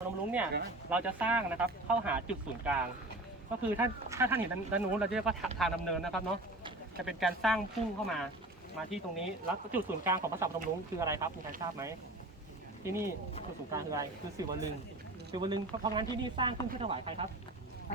พนมรุ้งเนี่ยเราจะสร้างนะครับเข้าหาจุดศูนย์กลาง ก็คือถ้าถ้าท่านเห็นด้านนู้นเราจะเรียกว่าทางดำเนินนะครับเนาะจะเป็นการสร้างพุ่งเข้ามามาที่ตรงนี้แล้วจุดศูนย์กลางของพระสัมพนมรุ้งคืออะไรครับมีใครทราบไหมที่นี่จุดศูนย์กลางคืออะไรคือสิวลึงสิวลึงเพราะเพราะงั้นที่นี่สร้างขึ้นเพื่อถวายใครครับ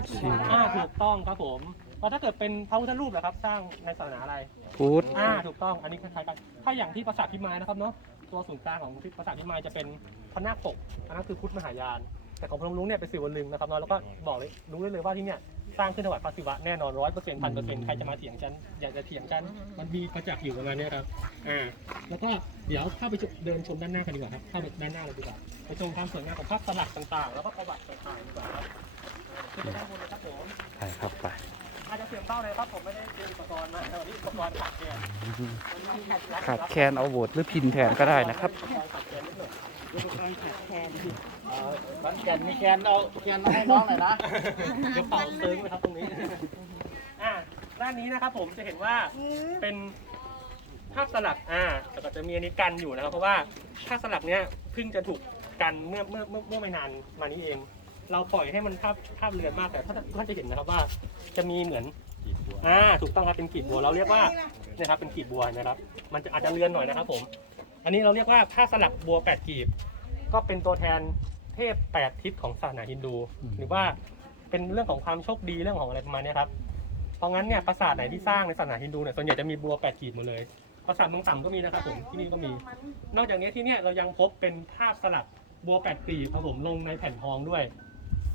ศิวะอ่าถูกต้องครับผมแล้วถ้าเกิดเป็นพระพุทธรูปเหรอครับ สร้างในศาสนาอะไรพุทธอ่าถูกต้องอันนี้คล้ายๆกันถ้าอย่างที่ปราสาทพิมายนะครับเนาะ ตัวศูนย์กลางของที่ปราสาทพิมายจะเป็นพระนาคปกอันนั้นคือพุทธมหายาน แต่ของพนมรุ้งเนี่ยเป็นสิวลึงนะครับเนาะแล้วก็บอกเลยรู้ได้เลยว่าที่เนี่ยสร้างขึ้นถวายพระศิวะแน่นอนร้อยเปอร์เซ็นต์พันเปอร์เซ็นต์ใครจะมาเถียงฉันอยากจะเถียงฉันมันมีประจักษ์อยู่ประมาณนี้ครับอ่าแล้วก็เดี๋ยวเข้าไปเดินชมด้านหน้ากันดีกว่าครับเข้าไปด้านหน้าเลยดีกว่าไปชมความสวยงามของภาพสลักต่างๆ แล้วก็ประวัติต่างๆดีกว่าครับอ่าขึ้นไปด้านบนเลยครับผมไปครับไป สียงเต้าเลยครับผมไม่ได้เตรียมอุปกรณ์มาแต่วันนี้อุปกรณ์ขาดแคลนขาดแคลนเอาโหวตหรือพินแทนก็ได้นะครับอุปกรณ์ขาดแคลนนิดหน่อยมันแก่นมีแคนเอาแคนมาให้น้องหน่อยนะเดี๋ยวเป่าเซิร์งเลยครับตรงนี้อ่าด้านนี้นะครับผมจะเห็นว่าเป็นภาพสลักอ่าแต่ก็จะมีอันนี้กันอยู่นะครับ เพราะว่าภาพสลักเนี้ยเพิ่งจะถูกกันเมื่อเมื่อเมื่อเมื่อไม่นานมานี้เอง เราปล่อยให้มันภาพภาพเรือนมากแต่ท่านท่านจะเห็นนะครับว่า จะมีเหมือน อ่าถูกต้องครับเป็นกีบบัวเราเรียกว่าเนี่ยครับเป็นกีบบัวนะครับ มันจะอาจจะเรือนหน่อยนะครับผม อันนี้เราเรียกว่าผ้าสลักบัวแปดกีบ ก็เป็นตัวแทนเทพแปดทิศของศาสนาฮินดูอืมหรือว่าเป็นเรื่องของความโชคดีเรื่องของอะไรประมาณเนี้ยครับเพราะงั้นเนี่ยปราสาทไหนที่สร้างในศาสนาฮินดูเนี่ยส่วนใหญ่จะมีบัวแปดกีบหมดเลยปราสาทเมืองต่ำก็มีนะครับผมที่นี่ก็มี นอกจากนี้ที่เนี่ยเรายังพบเป็นภาพสลักบัวแปดกีบครับผมลงในแผ่นทองด้วย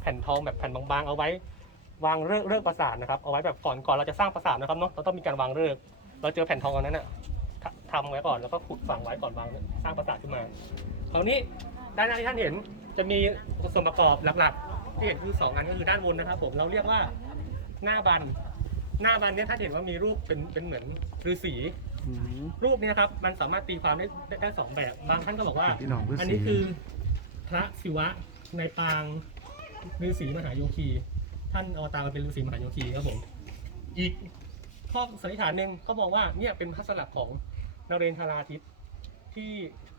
แผ่นทองแบบแผ่นบางๆเอาไว้ วางเลิกเลิกปราสาทนะครับเอาไว้แบบก่อนก่อนเราจะสร้างปราสาทนะครับเนาะเราต้องมีการวางเลิกเราเจอแผ่นทองอันนั้นน่ะททำไว้ก่อนแล้วก็ขุดฝังไว้ก่อนวางสร้างปราสาทขึ้นมาคราวนี้ด้านหน้าที่ท่านเห็นจะมีส่วนประกอบหลักๆที่เห็นคือสองอันก็คือด้านบนนะครับ ผมเราเรียกว่าหน้าบัน หน้าบันเนี่ยท่านเห็นว่ามีรูปเป็นเป็นเหมือนฤาษีอืมรูปเนี้ครับมันสามารถตีความได้ได้ได้สองแบบบางท่านก็บอกว่าพี่น้องฤาษีอันนี้คือพระศิวะในปางฤาษีมหาโยคี ท่านอวตารมาเป็นฤาษีมหาโยคีครับผมอีกข้อสันนิษฐานหนึ่งก็มองว่าเนี่ยเป็นพระสลักของนเรนทราทิตที่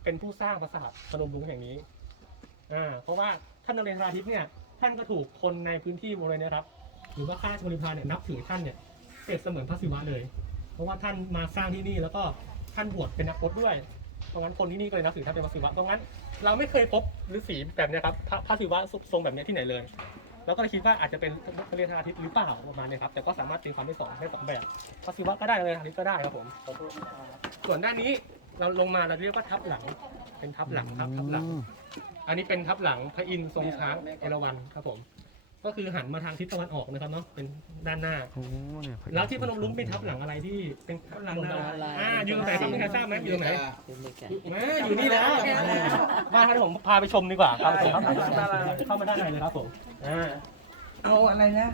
เป็นผู้สร้างปราสาทพนมรุ้งแห่งนี้อ่าเพราะว่าท่านนเรนทราทิตเนี่ยท่านก็ถูกคนในพื้นที่บริเวณนี้ครับหรือว่าข้าชบริพาเนี่ยนับถือท่านเนี่ยเปรียบเสมือนพระศิวะเลย เพราะว่าท่านมาสร้างที่นี่แล้วก็ท่านบวชเป็นนักพจน์ด้วยเพราะงั้นคนที่นี่ก็เลยนับถือท่านเป็นพระศิวะเพราะงั้นเราไม่เคยพบฤาษีแบบเนี้ยครับพระพระศิวะทรงแบบนี้ที่ไหนเลย แล้วก็เลยคิดว่าอาจจะเป็นพระเรียนอาทิตย์หรือเปล่าประมาณเนี้ยครับแต่ก็สามารถตีความได้สองได้สองแบบพระศิวะก็ได้เลยอาทิตย์ก็ได้ครับผมส่วนด้านนี้เราลงมาเราเรียกว่าทับหลัง เป็นทับหลังครับทับหลังอืมอันนี้เป็นทับหลังพระอินทร์ทรงช้างเอราวัณครับผม ก็คือหันมาทางทิศตะวันออกนะครับเนาะเป็นด้านหน้า โอ้เนี่ยแล้วที่พนมรุ้งเป็นทับหลังอะไรที่เป็นทับหลังนาราอ่าอยู่ตรงไหนครับมีใครทราบไหมอยู่ตรงไหนเป็นไม่แก่นแหมอยู่นี่แล้วมาให้ผมพาไปชมดีกว่าครับผมเข้ามาด้านในเลยครับผมอ่าเอาอะไรนะ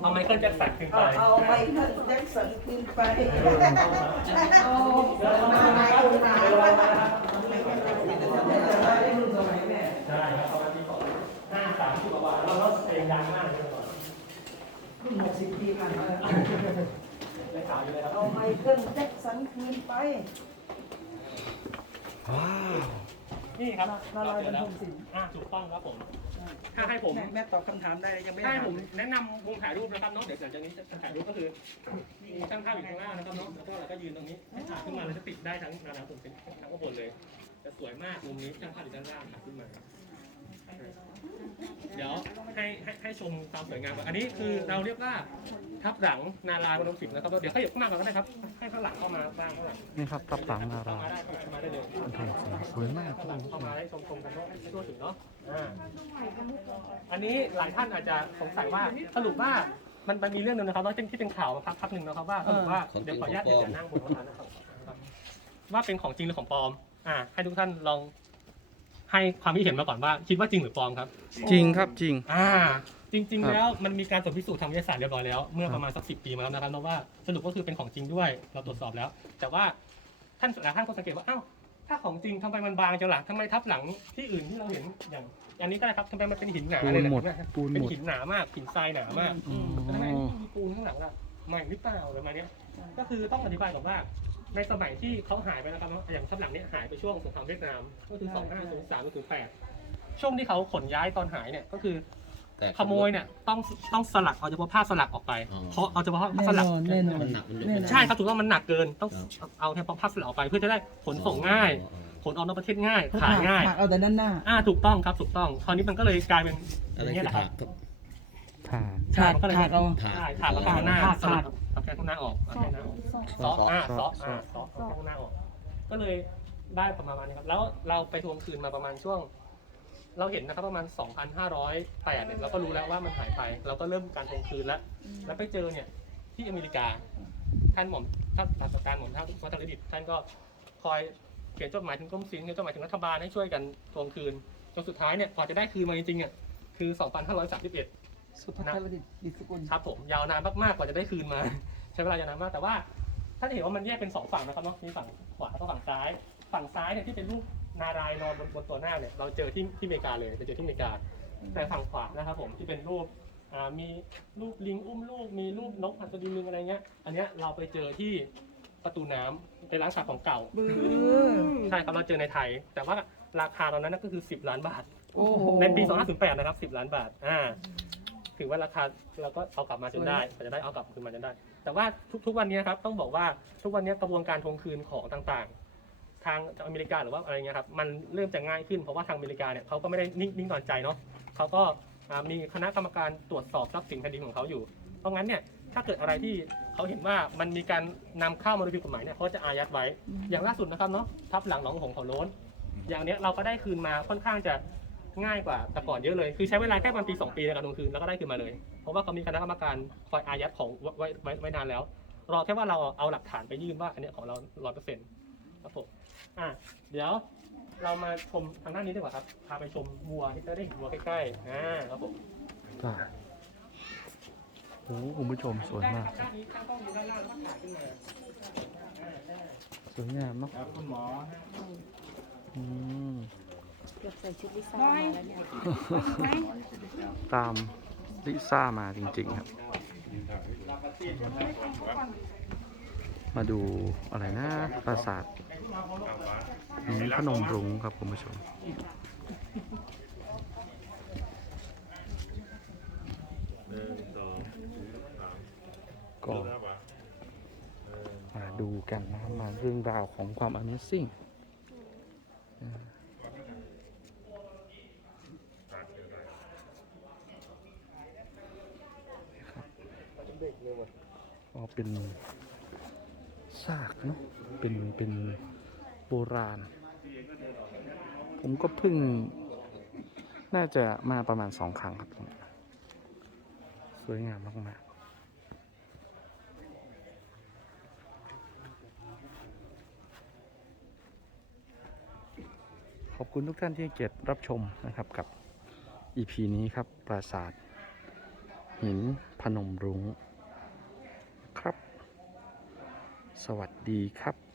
เอาไมเคิลแจ็คสันขึ้นไป เอาเอาไมเคิลแจ็คสันขึ้นไปเอามาไมเคิลมา ใช่ครับประมาณที่ก่อนห้าสามสิบกว่าเราก็เพลงดังมากเลยก่อน รุ่นหกสิบปีผ่านมา เลยขาวอยู่เลยครับ เอาไมเคิลแจ็คสันคืนไปว้าวนี่ครับนาลายณ์บรรทมศิลป์อ่าถูกต้องครับผม ถ้าให้ผมแม่แม่ตอบคำถามได้ยังไม่ถ้าได้ให้ถาผมมแนะนำมุมถ่ายรูปนะครับเนาะเดี๋ยวหลังจากนี้จะถ่ายรูปก็คือมีช่างภาพอยู่ข้างล่างนะครับเนาะแล้วก็เราก็ยืนตรงนี้ให้ถ่ายขึ้นมาแล้วจะติดได้ทั้งนานาผมเป็นทั้งข้างบนเลยจะสวยมากมุมนี้ช่างภาพอยู่ด้านล่างถ่ายขึ้นมา เดี๋ยวให้ให้ให้ชมความสวยงามก่อนอันนี้คือเราเรียกว่าทับหลังนาราบนศิลป์นะครับ เดี๋ยวขยับเข้ามาก่อนก็ได้ครับ ให้ข้างหลังเข้ามาบ้างข้างหลังนี่ครับทับหลังนาเข้ารามาได้เข้ามาได้เลยโอ้โหสวยมากข้างหลังเข้ามาได้ชมชมกันด้วยให้ทั่วถึงเนาะอ่าอันนี้หลายท่านอาจจะสงสัยว่าสรุปว่ามันมันมีเรื่องหนึงนะครับว่าที่เป็นข่าวมาพักพักหนึ่งนะครับว่าสรุปว่าเดี๋ยวขออนุญาตเดี๋ยวจะนั่งบนรถนะครับ ว่าเป็นของจริงหรือของปลอม อ่า ให้ทุกท่านลอง ให้ความคิดเห็นมาก่อนว่า คิดว่าจริงหรือปลอมครับ จริงครับจริง อ่า จริงครัๆบแล้วมันมีการตรวจพิสูจน์ทางวิทยาศาสตร์เรียบร้อยแล้วเมื่อครับประมาณสักสิปีมาแล้วนะครับเพราะว่าสรุปก็คือเป็นของจริงด้วยเราตรวจสอบแล้ว แต่ว่าท่านหลายท่านก็สังเกตว่าอ้าวถ้าของจริงทำไมมันบางจังล่ะทำไมทับหลังที่อื่นที่เราเห็นอย่างอันนี้ก็ได้ครับทำไมมันเป็นหินหนาปูเลยนนะหมดเนี่ยปูนเป็นหมดหินหนามากหินทรายหนามากอืมทำไมไม่มีปูนข้างหลังล่ะใหม่หรือเปล่าประมาณเนี้ยก็คือต้องอธิบายก่อนว่า ในสมัยที่เขาหายไปนะครับเนอะอย่างทับหลังเนี้ยหายไปช่วงสงครามเวียดนาม ก็คือ 2503ถึง8ช่วงที่เขาขนย้ายตอนหายเนี่ยก็คือแต่ขโมยเนี่ยต้องต้องสลักเอาเฉพาะผ้าสลักออกไปอ๋อเพราะเอาเฉพาะผ้าแน่สนลักอนแน่นอนมันหนักมันแน่นอนใช่ครับถูกต้องมันหนักเกินต้องครับเอาเฉพาะผ้าสลักออกไปเพื่อจะได้ขนส่งง่ายขนออกนอกประเทศง่ายขายง่ายผักเอาแต่ด้านหน้าอ่าถูกต้องครับถูกต้องคราวนี้มันก็เลยกลายเป็นออะไรย่างเงี้ยคือแหละครับถากครับผ่าถาดมันก็เลยถาดเอาถาดใช่ถาดแล้วก็ข้างหน้าถาดสลัก เอาแค่ข้างหน้าออกเอาแค่ข้างหน้าออกซออ่าซออ่าซอเอาแค่ข้างหน้าออก ก็เลยได้ประมาณนี้ครับ แล้วเราไปทวงคืนมาประมาณช่วง เราเห็นนะครับประมาณ 2,508เนี่ยเราก็รู้แล้วว่ามันหายไป เราก็เริ่มการทวงคืนแล้ว แล้วไปเจอเนี่ยที่อเมริกา ท่านหม่อมท่านรัชการหม่อมท่านวัฒนดิตท่านก็คอยเขียนจดหมายถึงกรมศิลป์เขียนจดหมายถึงรัฐบาลให้ช่วยกันทวงคืนจนสุดท้ายเนี่ยกว่าจะได้คืนมาจริงๆอะคือ 2,531 สุภาพดิษฐ์ดิสกุลครับผมยาวนานมากๆกว่าจะได้คืนมา ใช้เวลายาวนานมากแต่ว่าท่านจะเห็นว่ามันแยกเป็นสองฝั่งนะครับเนาะมีฝั่งขวาแล้วก็ฝั่งซ้าย ฝั่งซ้ายเนี่ยที่เป็นรูปนารายณ์นอนบนบนตัวหน้าเนี่ยเราเจอที่ที่อเมริกาเลยไปเจอที่อเมริกา แต่ฝั่งขวานะครับผมที่เป็นรูปอ่ามีรูปลิงอุ้มลูกมีรูปนกหัสดีลิงอะไรเงี้ย อันเนี้ยเราไปเจอที่ประตูน้ำเป็นร้านขายของเก่า บื้อใช่ครับเราเจอในไทย แต่ว่าราคาตอนนั้นนะก็คือ 10 ล้านบาท โอ้โหในปี 2508 นะครับ 10 ล้านบาท อ่า ถือว่าราคาเราก็เอากลับมาจนได้เราจะได้เอากลับคืนมาจนได้ แต่ว่าทุกทุกวันนี้ครับต้องบอกว่าทุกวันนี้กระบวนการทวงคืนของต่างๆ ทางอเมริกาหรือว่าอะไรเงี้ยครับมันเริ่มจะง่ายขึ้นเพราะว่าทางอเมริกาเนี่ยเขาก็ไม่ได้นิ่งนิ่งนอนใจเนาะเขาก็อ่ามีคณะกรรมการตรวจสอบทรัพย์สินแผ่นดินของเขาอยู่ เพราะงั้นเนี่ยถ้าเกิดอะไรที่เขาเห็นว่ามันมีการนำเข้ามาโดยผิดกฎหมายเนี่ยเขาจะอายัดไว้อย่างล่าสุดนะครับเนาะทับหลังหนองหงส์เขาโล้นอย่างเนี้ยเราก็ได้คืนมาค่อนข้างจะ ง่ายกว่าแต่ก่อนเยอะเลย คือใช้เวลาแค่ประมาณปี2ปีในการทวงคืนแล้วก็ได้คืนมาเลย เพราะว่าเขามีคณะกรรมการคอยอายัดของไว้ไว้ไว้นานแล้ว รอแค่ว่าเราเอาหลักฐานไปยื่นว่าอันเนี้ยของเราร้อยเปอร์เซ็นต์ครับผมอะเดี๋ยวเรามาชมทางด้านนี้ดีกว่าครับ พาไปชมวัวที่จะได้เห็นวัวใกล้ๆอ่าครับผมผ่าโอ้คุณผู้ชมสวยมากคด้ารับนนี้ข้างกล้องอยู่ด้านล่างแล้วก็ถ่ายขึ้นมาอ่าได้สวยงามเนาะครับคุณหมอ อืม เกือบใส่ชุดลิซ่ามาแล้วเนี่ยตามลิซ่ามาจริง ๆ ครับ มาดูอะไรนะ ปราสาทหินพนมรุ้งครับคุณผู้ชมก็มาดูกันนะมาเรื่องราวของความ Amazing ก็เป็นซากเนาะเป็นเป็นโบราณ ผมก็เพิ่ง น่าจะมาประมาณสองครั้งครับ สวยงามมากๆขอบคุณทุกท่านที่เกียรติรับชมนะครับกับ EP นี้ครับ ปราสาทหินพนมรุง้งครับ ส วัสดีครับ